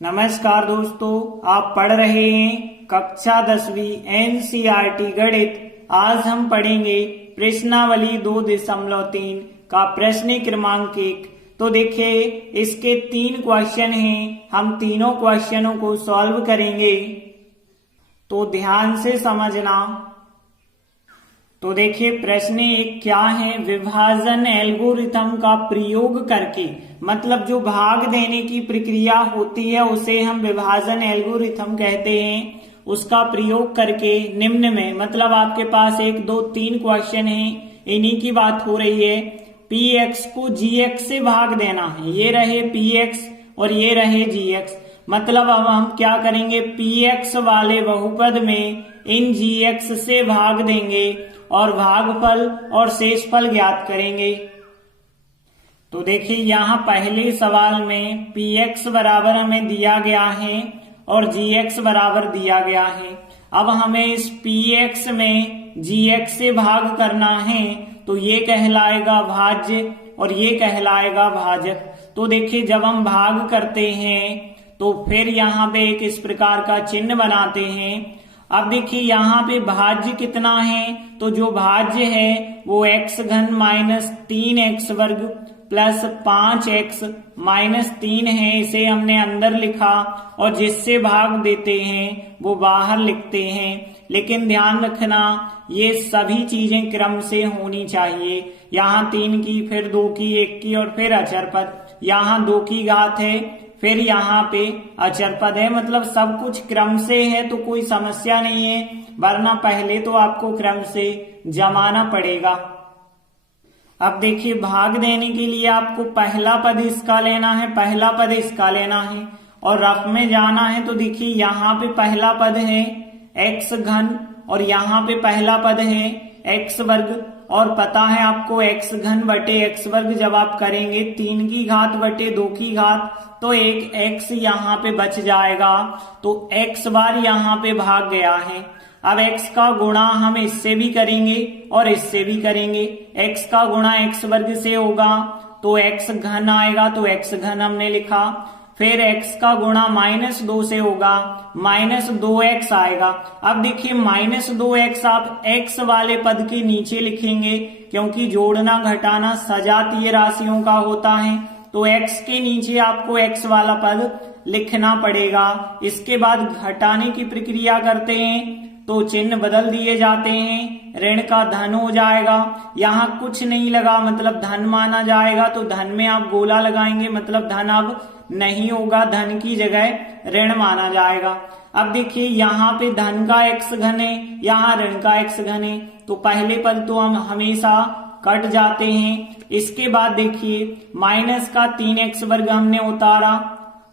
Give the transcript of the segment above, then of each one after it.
नमस्कार दोस्तों, आप पढ़ रहे हैं कक्षा 10वीं एनसीईआरटी गणित। आज हम पढ़ेंगे प्रश्नावली 2.3 का प्रश्न क्रमांक 1। तो देखिए, इसके 3 क्वेश्चन हैं। हम तीनों क्वेश्चनों को सॉल्व करेंगे, तो ध्यान से समझना। तो देखिए, प्रश्न 1 क्या है। विभाजन एल्गोरिथम का प्रयोग करके, मतलब जो भाग देने की प्रक्रिया होती है उसे हम विभाजन एल्गोरिथम कहते हैं। उसका प्रयोग करके निम्न में, मतलब आपके पास 1, 2, 3 क्वेश्चन हैं, इन्हीं की बात हो रही है। px को gx से भाग देना है। ये रहे px और ये रहे gx। मतलब अब हम क्या करेंगे, px वाले बहुपद में इन gx से भाग देंगे और भागफल और शेषफल ज्ञात करेंगे। तो देखिए, यहाँ पहले सवाल में px बराबर हमें दिया गया है और gx बराबर दिया गया है। अब हमें इस px में gx से भाग करना है, तो ये कहलाएगा भाज्य और ये कहलाएगा भाजक। तो देखिए, जब हम भाग करते हैं तो फिर यहाँ पे एक इस प्रकार का चिन्ह बनाते हैं। अब देखिए, यहाँ पे भाज्य कितना है, तो जो भाज्य है वो x घन माइनस 3x वर्ग प्लस 5x माइनस 3 है। इसे हमने अंदर लिखा और जिससे भाग देते हैं वो बाहर लिखते हैं। लेकिन ध्यान रखना, ये सभी चीजें क्रम से होनी चाहिए। यहाँ 3 की, फिर 2 की, 1 की और फिर अचर पद। यहाँ 2 की घात है, फिर यहाँ पे अचर पद है। मतलब सब कुछ क्रम से है, तो कोई समस्या नहीं है, वरना पहले तो आपको क्रम से जमाना पड़ेगा। अब देखिए, भाग देने के लिए आपको पहला पद इसका लेना है, पहला पद इसका लेना है और रफ में जाना है। तो देखिए, यहाँ पे पहला पद है x घन और यहाँ पे पहला पद है x वर्ग। और पता है आपको x घन बटे x वर्ग जब आप करेंगे 3 की घात बटे 2 की घात, तो एक x यहाँ पे बच जाएगा। तो x बार यहाँ पे भाग गया है। अब x का गुणा हम इससे भी करेंगे और इससे भी करेंगे। x का गुणा x वर्ग से होगा तो x घन आएगा, तो x घन हमने लिखा। फिर x का गुणा -2 से होगा, -2x आएगा। अब देखिए, -2x आप x वाले पद के नीचे लिखेंगे, क्योंकि जोड़ना घटाना सजातीय राशियों का होता है। तो x के नीचे आपको x वाला पद लिखना पड़ेगा। इसके बाद घटाने की प्रक्रिया करते हैं, तो चिन्ह बदल दिए जाते हैं, ऋण का धन हो जाएगा। यहाँ कुछ नहीं लगा, मतलब धन माना जाएगा, तो धन में आप गोला लगाएंगे, मतलब धन अब नहीं होगा, धन की जगह ऋण माना जाएगा। अब देखिए, यहाँ पे धन का x घन है, यहाँ ऋण का x घन है, तो पहले पद तो हम हमेशा कट जाते हैं। इसके बाद देखिए, माइनस का 3x वर्ग हमने उतारा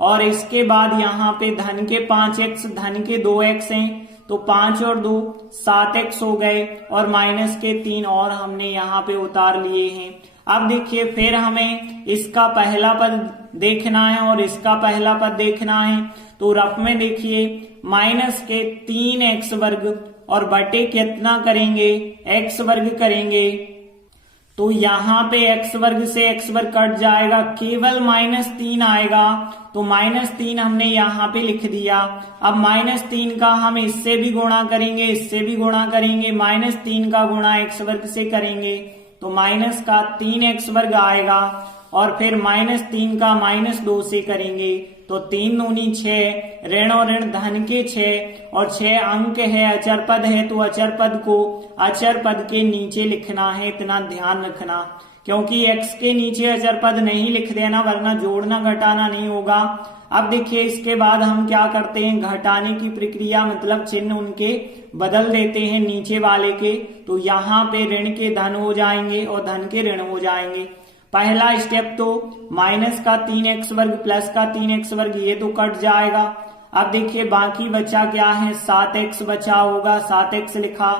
और इसके बाद यहाँ पे धन के 5x, धन के 2x हैं, तो 5 और 2 7x हो गए और माइनस के 3 और हमने यहाँ पे उतार लिए हैं। अब देखिए, फिर हमें इसका पहला पद देखना है और इसका पहला पद देखना है। तो रफ में देखिए, माइनस के 3x वर्ग और बटे कितना करेंगे, x वर्ग करेंगे। तो यहाँ पे x वर्ग से x वर्ग कट जाएगा, केवल -3 आएगा। तो -3 हमने यहाँ पे लिख दिया। अब -3 का हम इससे भी गुणा करेंगे, इससे भी गुणा करेंगे, -3 का गुणा x वर्ग से करेंगे, तो माइनस का 3x वर्ग आएगा। और फिर -3 का -2 से करेंगे, तो 3 दूनी 6, ऋण और ऋण धन के 6 और 6 अंक है, अचर पद है, तो अचर पद को अचर पद के नीचे लिखना है। इतना ध्यान रखना, क्योंकि x के नीचे अचर पद नहीं लिख देना, वरना जोड़ना घटाना नहीं होगा। अब देखिए, इसके बाद हम क्या करते हैं, घटाने की प्रक्रिया, मतलब चिन्ह उनके बदल देते हैं नीचे वाले के। तो यहाँ पे ऋण के धन हो जाएंगे और धन के ऋण हो जाएंगे। पहला स्टेप तो माइनस का 3x वर्ग प्लस का 3x वर्ग, ये तो कट जाएगा। अब देखिए, बाकी बचा क्या है, 7x बचा होगा, 7x लिखा,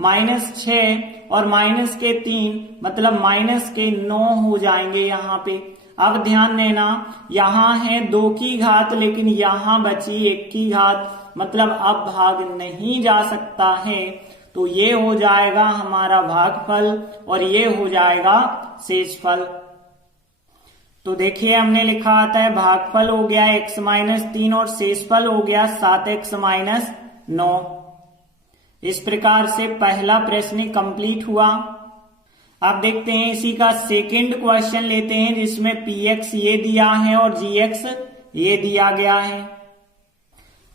-6 और माइनस के 3, मतलब माइनस के 9 हो जाएंगे यहाँ पे। अब ध्यान देना, यहाँ है 2 की घात, लेकिन यहाँ बची 1 की घात, मतलब अब भाग नहीं जा सकता है। तो ये हो जाएगा हमारा भागफल और ये हो जाएगा शेषफल। तो देखिए हमने लिखा आता है भागफल हो गया x-3 और शेषफल हो गया 7x-9। इस प्रकार से पहला प्रश्न कंप्लीट हुआ। अब देखते हैं इसी का सेकंड क्वेश्चन लेते हैं, जिसमें px ये दिया है और gx ये दिया गया है।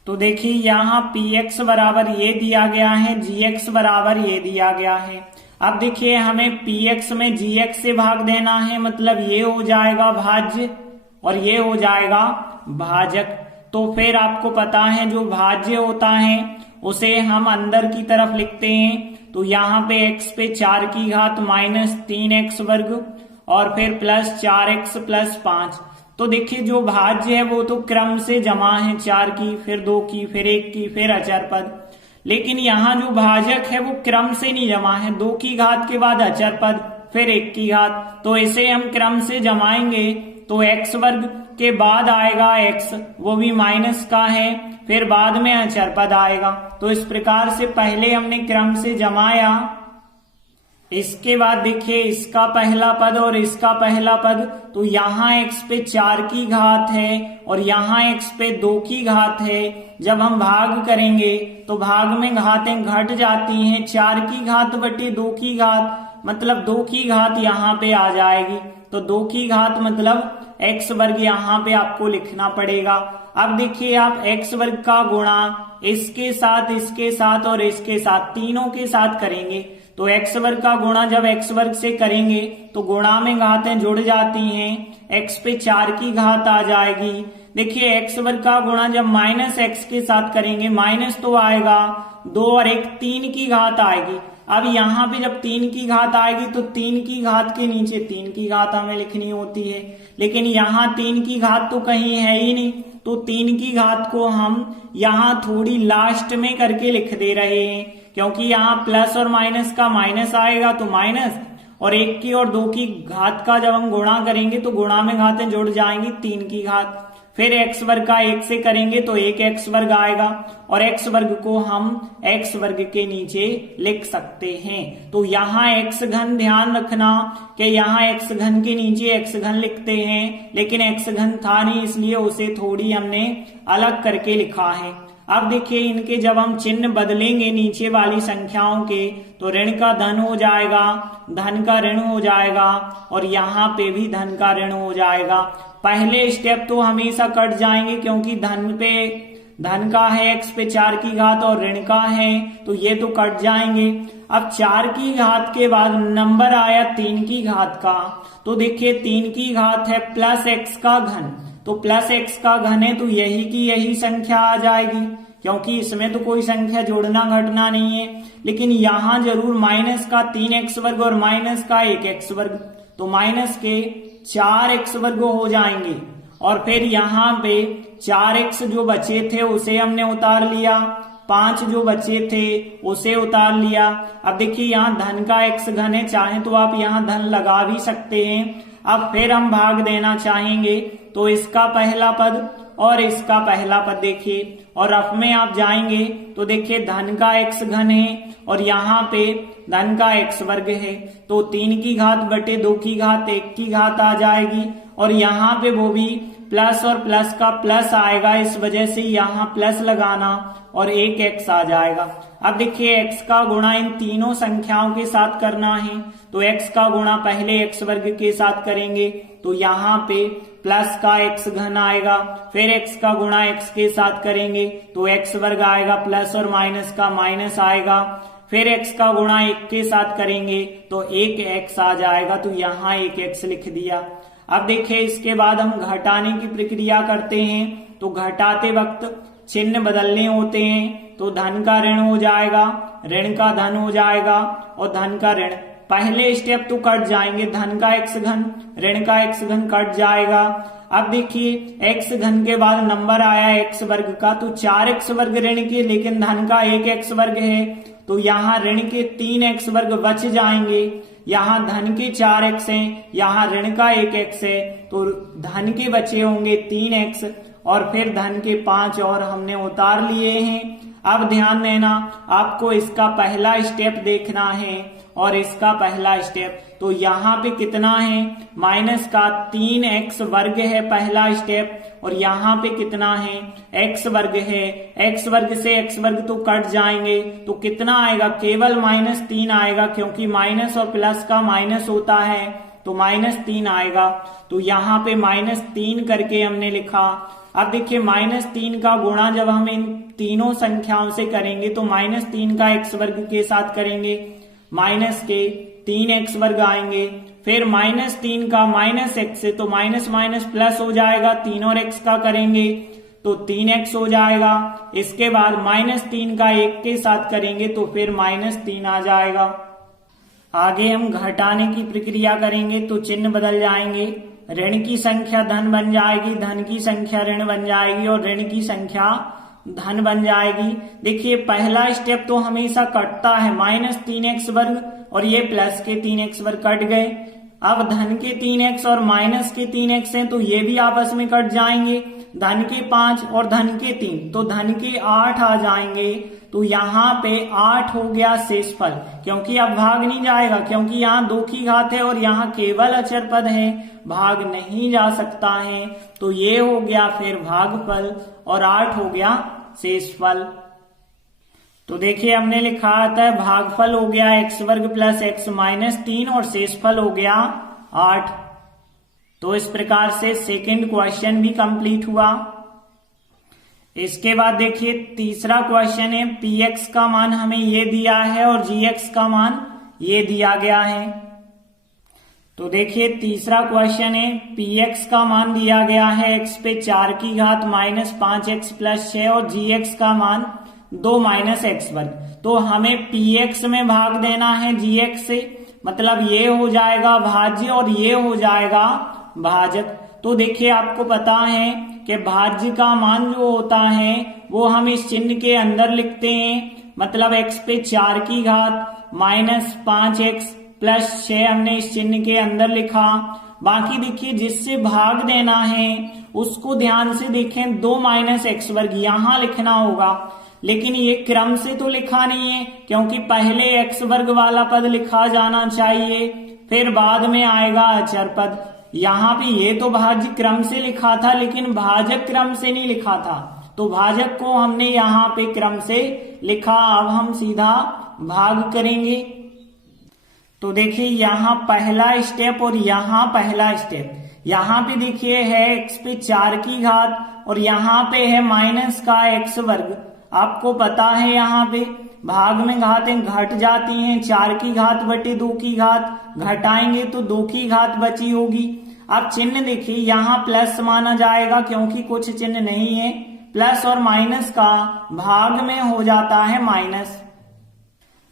तो देखिए यहाँ px बराबर ये दिया गया है, gx बराबर ये दिया गया है। अब देखिए हमें px में gx से भाग देना है, मतलब ये हो जाएगा भाज्य और ये हो जाएगा भाजक। तो फिर आपको पता है जो भाज्य होता है उसे हम अंदर की तरफ लिखते हैं। तो यहाँ पे x पे 4 की घात माइनस 3x वर्ग और फिर प्लस 4x प्लस 5। तो देखिए जो भाज्य है वो तो क्रम से जमा है, 4 की फिर 2 की फिर 1 की फिर अचर पद। लेकिन यहाँ जो भाजक है वो क्रम से नहीं जमा है, 2 की घात के बाद अचर पद फिर 1 की घात। तो इसे हम क्रम से जमाएंगे तो x वर्ग के बाद आएगा x, वो भी माइनस का है, फिर बाद में अचर पद आएगा। तो इस प्रकार से पहले हमने क्रम से जमाया। इसके बाद देखिए इसका पहला पद और इसका पहला पद, तो यहाँ x पे 4 की घात है और यहाँ x पे 2 की घात है। जब हम भाग करेंगे तो भाग में घातें घट जाती हैं, 4 की घात बटे 2 की घात, मतलब 2 की घात यहाँ पे आ जाएगी। तो 2 की घात मतलब x वर्ग यहाँ पे आपको लिखना पड़ेगा। अब देखिए आप x वर्ग का गुणा इसके साथ और इसके साथ तीनों के साथ करेंगे। तो x वर्ग का गुणा जब x वर्ग से करेंगे तो गुणा में घातें जुड़ जाती हैं, x पे 4 की घात आ जाएगी। देखिए x वर्ग का गुणा जब माइनस x के साथ करेंगे, माइनस तो आएगा 2 और 1 3 की घात आएगी। अब यहाँ पे जब 3 की घात आएगी तो 3 की घात के नीचे 3 की घात हमें लिखनी होती है, लेकिन यहाँ 3 की घात तो कहीं है ही नहीं। तो 3 की घात को हम यहाँ थोड़ी लास्ट में करके लिख दे रहे हैं, क्योंकि यहाँ प्लस और माइनस का माइनस आएगा तो माइनस, और 1 की और 2 की घात का जब हम गुणा करेंगे तो गुणा में घातें जुड़ जाएंगी 3 की घात। फिर x वर्ग का 1 से करेंगे तो 1x वर्ग आएगा और x वर्ग को हम x वर्ग के नीचे लिख सकते हैं। तो यहाँ x घन ध्यान रखना कि यहाँ x घन के नीचे x घन लिखते हैं, लेकिन x घन था नहीं इसलिए उसे थोड़ी हमने अलग करके लिखा है। अब देखिए इनके जब हम चिन्ह बदलेंगे नीचे वाली संख्याओं के, तो ऋण का धन हो जाएगा, धन का ऋण हो जाएगा और यहाँ पे भी धन का ऋण हो जाएगा। पहले स्टेप तो हमेशा कट जाएंगे, क्योंकि धन पे धन का है x पे 4 की घात और ऋण का है, तो ये तो कट जाएंगे। अब 4 की घात के बाद नंबर आया 3 की घात का, तो देखिए 3 की घात है प्लस x का घन, तो प्लस x का घन है तो यही की यही संख्या आ जाएगी, क्योंकि इसमें तो कोई संख्या जोड़ना घटना नहीं है। लेकिन यहाँ जरूर माइनस का 3x वर्ग और माइनस का 1x वर्ग, तो माइनस के 4x वर्ग हो जाएंगे और फिर यहाँ पे 4x जो बचे थे उसे हमने उतार लिया, 5 जो बचे थे उसे उतार लिया। अब देखिए यहाँ धन का x घन है, चाहे तो आप यहाँ धन लगा भी सकते हैं। अब फिर हम भाग देना चाहेंगे तो इसका पहला पद और इसका पहला पद देखिए, और रफ में आप जाएंगे तो देखिए धन का x घन है और यहाँ पे धन का x वर्ग है, तो 3 की घात बटे 2 की घात 1 की घात आ जाएगी और यहाँ पे वो भी प्लस और प्लस का प्लस आएगा, इस वजह से यहाँ प्लस लगाना और 1x आ जाएगा। अब देखिए x का गुणा इन तीनों संख्याओं के साथ करना है, तो x का गुणा पहले x वर्ग के साथ करेंगे तो यहाँ पे प्लस का x घन आएगा, फिर x का गुणा x के साथ करेंगे तो x वर्ग आएगा, प्लस और माइनस का माइनस आएगा, फिर x का गुणा 1 के साथ करेंगे तो 1x आ जाएगा, तो यहाँ 1x लिख दिया। अब देखिए इसके बाद हम घटाने की प्रक्रिया करते हैं, तो घटाते वक्त चिन्ह बदलने होते हैं, तो धन का ऋण हो जाएगा, ऋण का धन हो जाएगा और धन का ऋण। पहले स्टेप तो कट जाएंगे, धन का x घन ऋण का x घन कट जाएगा। अब देखिए x घन के बाद नंबर आया x वर्ग का, तो 4x वर्ग ऋण के, लेकिन धन का 1x वर्ग है तो यहाँ ऋण के 3x वर्ग बच जाएंगे। यहाँ धन के 4x हैं, यहाँ ऋण का 1x है, तो धन के बचे होंगे 3x और फिर धन के 5 और हमने उतार लिए हैं। अब ध्यान देना, आपको इसका पहला स्टेप देखना है और इसका पहला स्टेप। तो यहाँ पे कितना है, माइनस का 3x वर्ग है पहला स्टेप, और यहाँ पे कितना है, x वर्ग है। x वर्ग से x वर्ग तो कट जाएंगे, तो कितना आएगा, केवल -3 आएगा, क्योंकि माइनस और प्लस का माइनस होता है, तो -3 आएगा। तो यहाँ पे -3 करके हमने लिखा। अब देखिए -3 का गुणा जब हम इन तीनों संख्याओं से करेंगे तो -3 का x वर्ग के साथ करेंगे, माइनस के 3x वर्ग आएंगे, फिर -3 का -x से, तो माइनस माइनस प्लस हो जाएगा, 3 और x का करेंगे तो 3x हो जाएगा। इसके बाद -3 का 1 के साथ करेंगे तो फिर -3 आ जाएगा। आगे हम घटाने की प्रक्रिया करेंगे तो चिन्ह बदल जाएंगे, ऋण की संख्या धन बन जाएगी, धन की संख्या ऋण बन जाएगी और ऋण की संख्या धन बन जाएगी। देखिए पहला स्टेप तो हमेशा कटता है, -3x वर्ग और ये प्लस के 3x वर्ग कट गए। अब धन के 3x और माइनस के 3x हैं तो ये भी आपस में कट जाएंगे, धन के 5 और धन के 3, तो धन के 8 आ जाएंगे। तो यहाँ पे 8 हो गया शेषफल, क्योंकि अब भाग नहीं जाएगा, क्योंकि यहाँ 2 की घात है और यहाँ केवल अचर पद है, भाग नहीं जा सकता है। तो ये हो गया फिर भागफल और 8 हो गया शेषफल। तो देखिए हमने लिखा था भागफल हो गया x वर्ग प्लस x माइनस 3 और शेषफल हो गया 8। तो इस प्रकार से सेकंड क्वेश्चन भी कंप्लीट हुआ। इसके बाद देखिए तीसरा क्वेश्चन है, px का मान हमें ये दिया है और gx का मान ये दिया गया है। तो देखिए तीसरा क्वेश्चन है, px का मान दिया गया है x पे 4 की घात माइनस 5x प्लस 6 और gx का मान 2 माइनस x वर्ग। तो हमें px में भाग देना है gx से, मतलब ये हो जाएगा भाज्य और ये हो जाएगा भाजक। तो देखिए आपको पता है कि भाज्य का मान जो होता है वो हम इस चिन्ह के अंदर लिखते हैं, मतलब x पे 4 की घात माइनस 5x प्लस 6 हमने इस चिन्ह के अंदर लिखा। बाकी देखिए जिससे भाग देना है उसको ध्यान से देखें, 2 माइनस x वर्ग यहां लिखना होगा, लेकिन ये क्रम से तो लिखा नहीं है, क्योंकि पहले x वर्ग वाला पद लिखा जाना चाहिए, फिर बाद में आएगा अचर पद। यहाँ पे ये तो भाज्य क्रम से लिखा था, लेकिन भाजक क्रम से नहीं लिखा था, तो भाजक को हमने यहाँ पे क्रम से लिखा। अब हम सीधा भाग करेंगे। तो देखिए यहाँ पहला स्टेप और यहाँ पहला स्टेप, यहाँ पे देखिए है x पे 4 की घात और यहाँ पे है माइनस का x वर्ग। आपको पता है यहाँ पे भाग में घातें घट जाती हैं, 4 की घात बटे 2 की घात घटाएंगे तो 2 की घात बची होगी। अब चिन्ह देखिए यहाँ प्लस माना जाएगा, क्योंकि कुछ चिन्ह नहीं है, प्लस और माइनस का भाग में हो जाता है माइनस।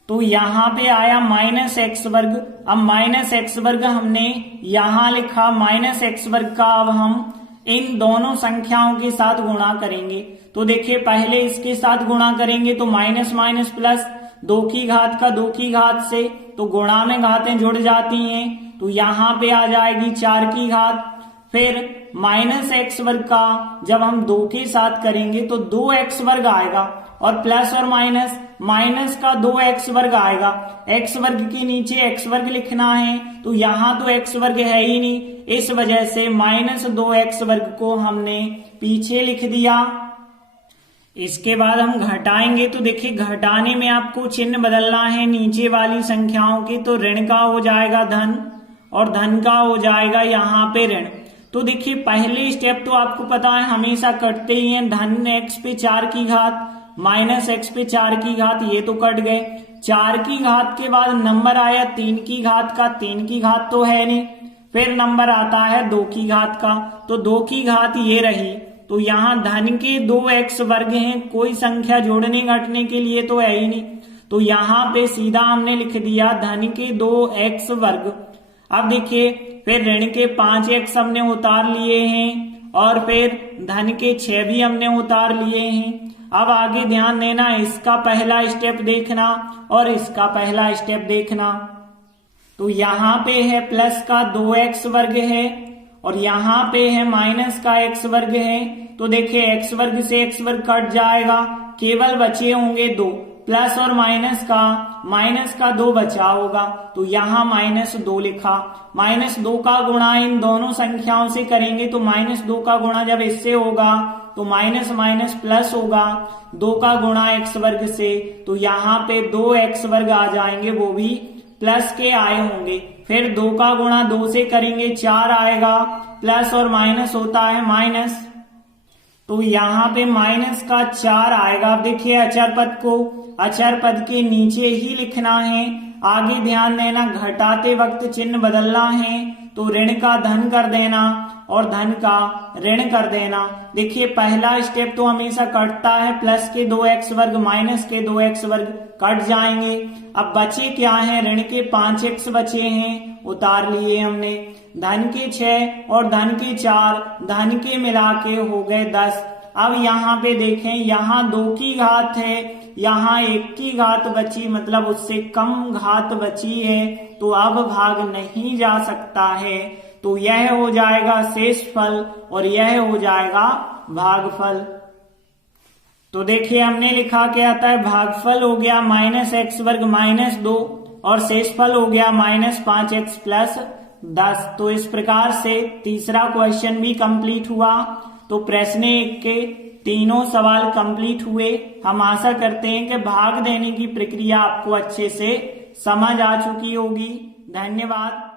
तो यहाँ पे आया माइनस एक्स वर्ग। अब माइनस एक्स वर्ग हमने यहाँ लिखा, माइनस एक्स वर्ग का अब हम इन दोनों संख्याओं के साथ गुणा करेंगे। तो देखिए पहले इसके साथ गुणा करेंगे तो माइनस माइनस प्लस, 2 की घात का 2 की घात से, तो गुणा में घातें जुड़ जाती हैं, तो यहाँ पे आ जाएगी 4 की घात। फिर माइनस एक्स वर्ग का जब हम 2 के साथ करेंगे तो 2x वर्ग आएगा, और प्लस और माइनस, माइनस का 2x वर्ग आएगा। x वर्ग के नीचे x वर्ग लिखना है, तो यहाँ तो x वर्ग है ही नहीं, इस वजह से माइनस 2x वर्ग को हमने पीछे लिख दिया। इसके बाद हम घटाएंगे, तो देखिए घटाने में आपको चिन्ह बदलना है नीचे वाली संख्याओं के, तो ऋण का हो जाएगा धन और धन का हो जाएगा यहाँ पे ऋण। तो देखिए पहले स्टेप तो आपको पता है हमेशा कटते ही हैं, धन x पे 4 की घात माइनस x पे 4 की घात, ये तो कट गए। 4 की घात के बाद नंबर आया 3 की घात का, 3 की घात तो है नहीं, फिर नंबर आता है 2 की घात का, तो 2 की घात ये रही। तो यहाँ धन के 2x वर्ग हैं, कोई संख्या जोड़ने घटने के लिए तो है ही नहीं, तो यहाँ पे सीधा हमने लिख दिया धन के 2x वर्ग। अब देखिए फिर ऋण के 5x हमने उतार लिए हैं और फिर धन के 6 भी हमने उतार लिए हैं। अब आगे ध्यान देना, इसका पहला स्टेप देखना और इसका पहला स्टेप देखना। तो यहाँ पे है प्लस का 2x वर्ग है और यहाँ पे है माइनस का x वर्ग है। तो देखिए x वर्ग से x वर्ग कट जाएगा, केवल बचे होंगे 2, प्लस और माइनस का 2 बचा होगा, तो यहाँ -2 लिखा। -2 का गुणा इन दोनों संख्याओं से करेंगे तो -2 का गुणा जब इससे होगा तो माइनस माइनस प्लस होगा, 2 का गुणा x वर्ग से, तो यहाँ पे 2x वर्ग आ जाएंगे, वो भी प्लस के आए होंगे। फिर 2 का गुणा 2 से करेंगे 4 आएगा, प्लस और माइनस होता है माइनस, तो यहाँ पे माइनस का 4 आएगा। अब देखिए अचर पद को अचर पद के नीचे ही लिखना है। आगे ध्यान देना, घटाते वक्त चिन्ह बदलना है, तो ऋण का धन कर देना और धन का ऋण कर देना। देखिए पहला स्टेप तो हमेशा कटता है, प्लस के 2x वर्ग माइनस के 2x वर्ग कट जाएंगे। अब बचे क्या है, ऋण के 5x बचे हैं, उतार लिए हमने। धन के 6 और धन के 4, धन के मिला के हो गए 10। अब यहाँ पे देखें, यहाँ 2 की घात है, यहाँ 1 की घात बची, मतलब उससे कम घात बची है, तो अब भाग नहीं जा सकता है, तो यह हो जाएगा शेषफल और यह हो जाएगा भागफल। तो देखिए हमने लिखा क्या आता है, भागफल हो गया -x वर्ग -2 और शेषफल हो गया -5x प्लस 10। तो इस प्रकार से तीसरा क्वेश्चन भी कंप्लीट हुआ। तो प्रश्न 1 के तीनों सवाल कंप्लीट हुए। हम आशा करते हैं कि भाग देने की प्रक्रिया आपको अच्छे से समझ आ चुकी होगी। धन्यवाद।